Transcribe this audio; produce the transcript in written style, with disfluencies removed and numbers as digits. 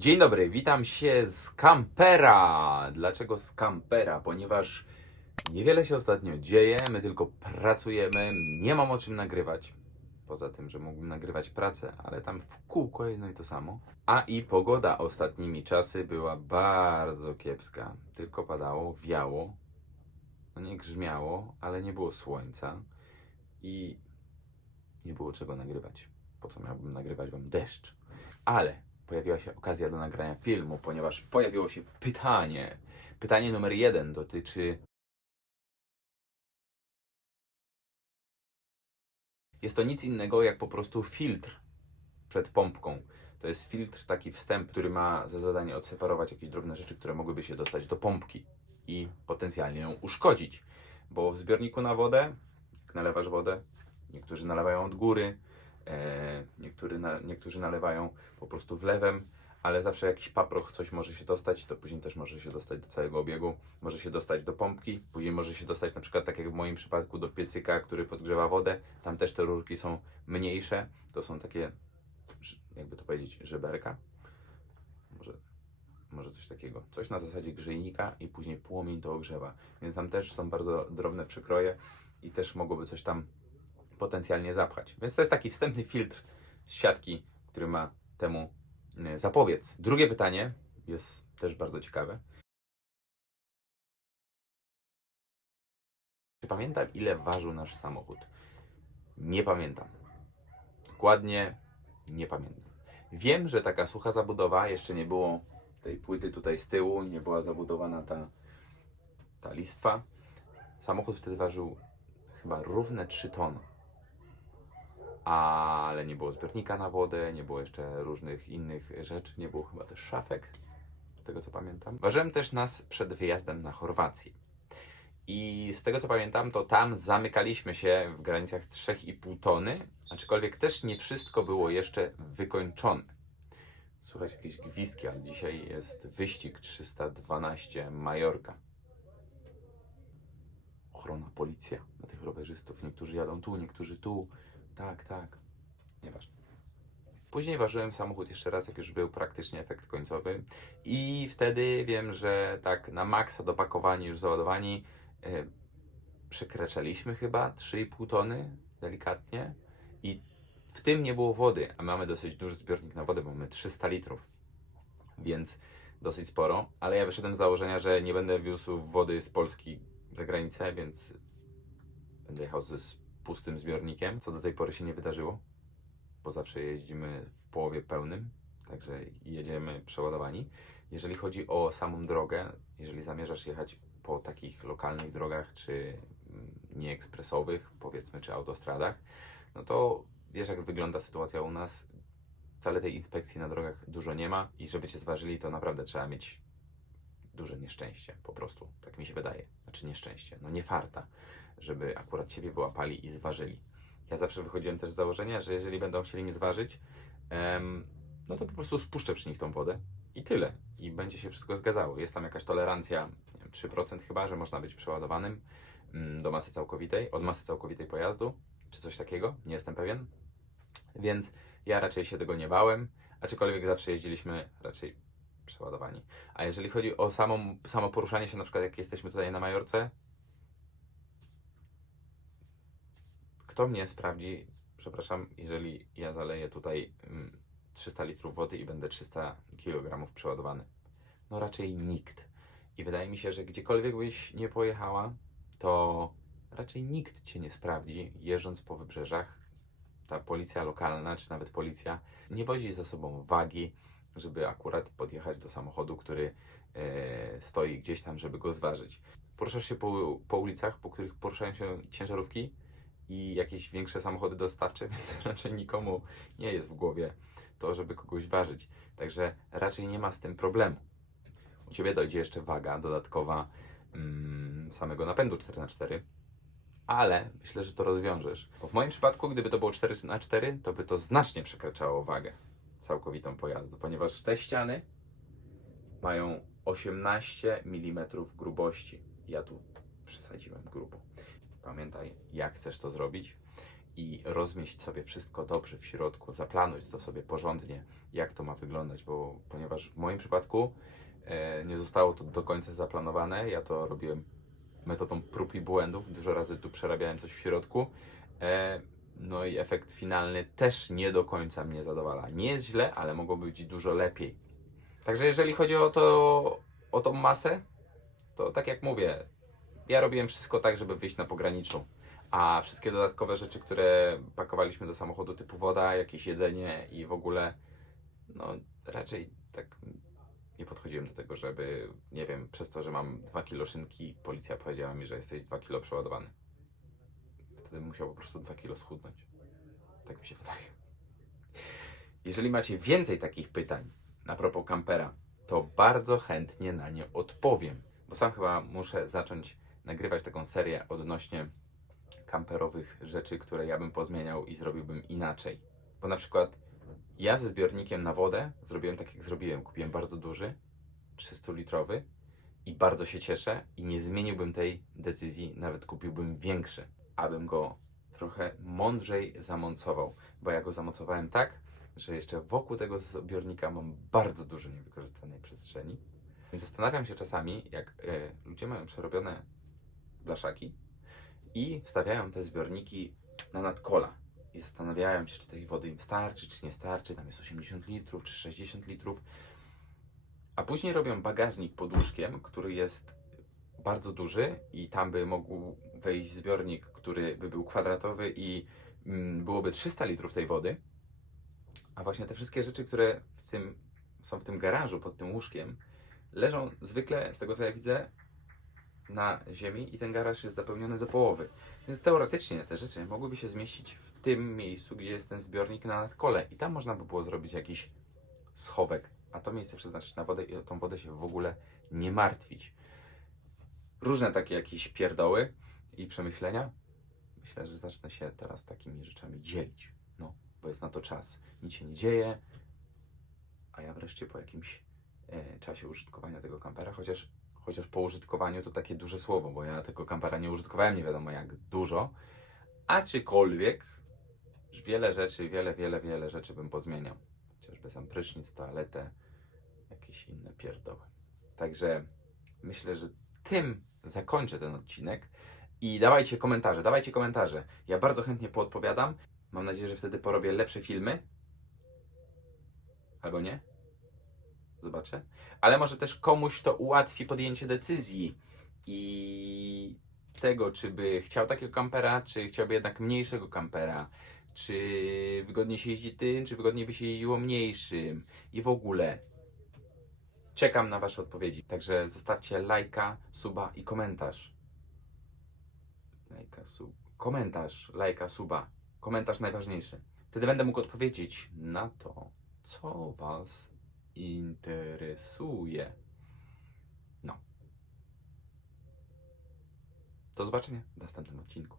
Dzień dobry, witam się z kampera. Dlaczego z kampera? Ponieważ niewiele się ostatnio dzieje, my tylko pracujemy, nie mam o czym nagrywać. Poza tym, że mógłbym nagrywać pracę, ale tam w kółko jedno i to samo. A i pogoda ostatnimi czasy była bardzo kiepska. Tylko padało, wiało, no nie grzmiało, ale nie było słońca i nie było czego nagrywać. Po co miałbym nagrywać wam deszcz? Ale pojawiła się okazja do nagrania filmu, ponieważ pojawiło się pytanie. Pytanie numer 1 dotyczy... Jest to nic innego jak po prostu filtr przed pompką. To jest filtr, taki wstęp, który ma za zadanie odseparować jakieś drobne rzeczy, które mogłyby się dostać do pompki i potencjalnie ją uszkodzić. Bo w zbiorniku na wodę, jak nalewasz wodę, niektórzy nalewają od góry, niektórzy nalewają po prostu wlewem, ale zawsze jakiś paproch, coś może się dostać, to później też może się dostać do całego obiegu, może się dostać do pompki, później może się dostać na przykład, tak jak w moim przypadku, do piecyka, który podgrzewa wodę. Tam też te rurki są mniejsze, to są takie, jakby to powiedzieć, żeberka. Może coś takiego. Coś na zasadzie grzejnika i później płomień to ogrzewa. Więc tam też są bardzo drobne przekroje i też mogłoby coś tam potencjalnie zapchać. Więc to jest taki wstępny filtr z siatki, który ma temu zapobiec. Drugie pytanie jest też bardzo ciekawe. Czy pamiętam, ile ważył nasz samochód? Nie pamiętam. Dokładnie nie pamiętam. Wiem, że taka sucha zabudowa, jeszcze nie było tej płyty tutaj z tyłu, nie była zabudowana ta listwa. Samochód wtedy ważył chyba równe 3 tony. Ale nie było zbiornika na wodę, nie było jeszcze różnych innych rzeczy, nie było chyba też szafek, z tego co pamiętam. Ważyłem też nas przed wyjazdem na Chorwację. I z tego co pamiętam, to tam zamykaliśmy się w granicach 3,5 tony, aczkolwiek też nie wszystko było jeszcze wykończone. Słychać jakieś gwizdki, ale dzisiaj jest wyścig 312 Majorka. Ochrona, policja na tych rowerzystów. Niektórzy jadą tu, niektórzy tu. Tak, tak. Nieważne. Później ważyłem samochód jeszcze raz, jak już był praktycznie efekt końcowy. I wtedy wiem, że tak na maksa dopakowani, już załadowani, przekraczaliśmy chyba 3,5 tony, delikatnie. I w tym nie było wody, a mamy dosyć duży zbiornik na wodę, bo mamy 300 litrów. Więc dosyć sporo. Ale ja wyszedłem z założenia, że nie będę wiózł wody z Polski za granicę, więc będę jechał z pustym zbiornikiem, co do tej pory się nie wydarzyło, bo zawsze jeździmy w połowie pełnym, także jedziemy przeładowani. Jeżeli chodzi o samą drogę, jeżeli zamierzasz jechać po takich lokalnych drogach, czy nieekspresowych, powiedzmy, czy autostradach, no to wiesz, jak wygląda sytuacja u nas. Wcale tej inspekcji na drogach dużo nie ma i żeby cię zważyli, to naprawdę trzeba mieć duże nieszczęście, po prostu, tak mi się wydaje. Znaczy nieszczęście, no nie farta, żeby akurat ciebie wyłapali i zważyli. Ja zawsze wychodziłem też z założenia, że jeżeli będą chcieli mnie zważyć, no to po prostu spuszczę przy nich tą wodę i tyle. I będzie się wszystko zgadzało. Jest tam jakaś tolerancja, nie wiem, 3% chyba, że można być przeładowanym do masy całkowitej, od masy całkowitej pojazdu, czy coś takiego, nie jestem pewien. Więc ja raczej się tego nie bałem, aczkolwiek zawsze jeździliśmy raczej przeładowani. A jeżeli chodzi o samo poruszanie się, na przykład jak jesteśmy tutaj na Majorce, kto mnie sprawdzi, przepraszam, jeżeli ja zaleję tutaj 300 litrów wody i będę 300 kg przeładowany? No raczej nikt. I wydaje mi się, że gdziekolwiek byś nie pojechała, to raczej nikt cię nie sprawdzi, jeżdżąc po wybrzeżach. Ta policja lokalna, czy nawet policja nie wozi ze sobą wagi, żeby akurat podjechać do samochodu, który stoi gdzieś tam, żeby go zważyć. Poruszasz się po ulicach, po których poruszają się ciężarówki i jakieś większe samochody dostawcze, więc raczej nikomu nie jest w głowie to, żeby kogoś ważyć. Także raczej nie ma z tym problemu. U Ciebie dojdzie jeszcze waga dodatkowa samego napędu 4x4, ale myślę, że to rozwiążesz. Bo w moim przypadku, gdyby to było 4x4, to by to znacznie przekraczało wagę całkowitą pojazdu, ponieważ te ściany mają 18 mm grubości. Ja tu przesadziłem grubo. Pamiętaj, jak chcesz to zrobić. i rozmieść sobie wszystko dobrze w środku, zaplanuj to sobie porządnie, jak to ma wyglądać, ponieważ w moim przypadku nie zostało to do końca zaplanowane, ja to robiłem metodą prób i błędów, dużo razy tu przerabiałem coś w środku, no i efekt finalny też nie do końca mnie zadowala. Nie jest źle, ale mogło być dużo lepiej. Także jeżeli chodzi o tą masę, to tak jak mówię, ja robiłem wszystko tak, żeby wyjść na pograniczu. A wszystkie dodatkowe rzeczy, które pakowaliśmy do samochodu, typu woda, jakieś jedzenie i w ogóle, no raczej tak nie podchodziłem do tego, żeby, nie wiem, przez to, że mam 2 kilo szynki, policja powiedziała mi, że jesteś 2 kilo przeładowany. Wtedy musiał po prostu 2 kilo schudnąć. Tak mi się wydaje. Jeżeli macie więcej takich pytań a propos kampera, to bardzo chętnie na nie odpowiem. Bo sam chyba muszę zacząć nagrywać taką serię odnośnie kamperowych rzeczy, które ja bym pozmieniał i zrobiłbym inaczej. Bo na przykład ja ze zbiornikiem na wodę zrobiłem tak jak zrobiłem. Kupiłem bardzo duży, 300-litrowy i bardzo się cieszę i nie zmieniłbym tej decyzji, nawet kupiłbym większy, abym go trochę mądrzej zamocował. Bo ja go zamocowałem tak, że jeszcze wokół tego zbiornika mam bardzo dużo niewykorzystanej przestrzeni. Więc zastanawiam się czasami, jak ludzie mają przerobione blaszaki i wstawiają te zbiorniki na nadkola. I zastanawiają się, czy tej wody im starczy, czy nie starczy. Tam jest 80 litrów, czy 60 litrów. A później robią bagażnik pod łóżkiem, który jest bardzo duży i tam by mógł wejść zbiornik, który by był kwadratowy i byłoby 300 litrów tej wody. A właśnie te wszystkie rzeczy, które są w tym garażu pod tym łóżkiem, leżą zwykle, z tego co ja widzę, na ziemi i ten garaż jest zapełniony do połowy. Więc teoretycznie te rzeczy mogłyby się zmieścić w tym miejscu, gdzie jest ten zbiornik na nadkole i tam można by było zrobić jakiś schowek, a to miejsce przeznaczyć na wodę i o tą wodę się w ogóle nie martwić. Różne takie jakieś pierdoły i przemyślenia. Myślę, że zacznę się teraz takimi rzeczami dzielić. No, bo jest na to czas. Nic się nie dzieje, a ja wreszcie po jakimś czasie użytkowania tego kampera, chociaż po użytkowaniu to takie duże słowo, bo ja tego kampera nie użytkowałem nie wiadomo jak dużo, aczkolwiek wiele rzeczy, wiele rzeczy bym pozmieniał. Chociażby sam prysznic, toaletę, jakieś inne pierdoły. Także myślę, że tym zakończę ten odcinek i dawajcie komentarze. Ja bardzo chętnie poodpowiadam. Mam nadzieję, że wtedy porobię lepsze filmy. Albo nie? Zobaczę. Ale może też komuś to ułatwi podjęcie decyzji i tego, czy by chciał takiego kampera, czy chciałby jednak mniejszego kampera, czy wygodniej się jeździ tym, czy wygodniej by się jeździło mniejszym i w ogóle. Czekam na wasze odpowiedzi. Także zostawcie lajka, suba i komentarz. Lajka, suba. Komentarz najważniejszy. Wtedy będę mógł odpowiedzieć na to, co was interesuje. No. Do zobaczenia w następnym odcinku.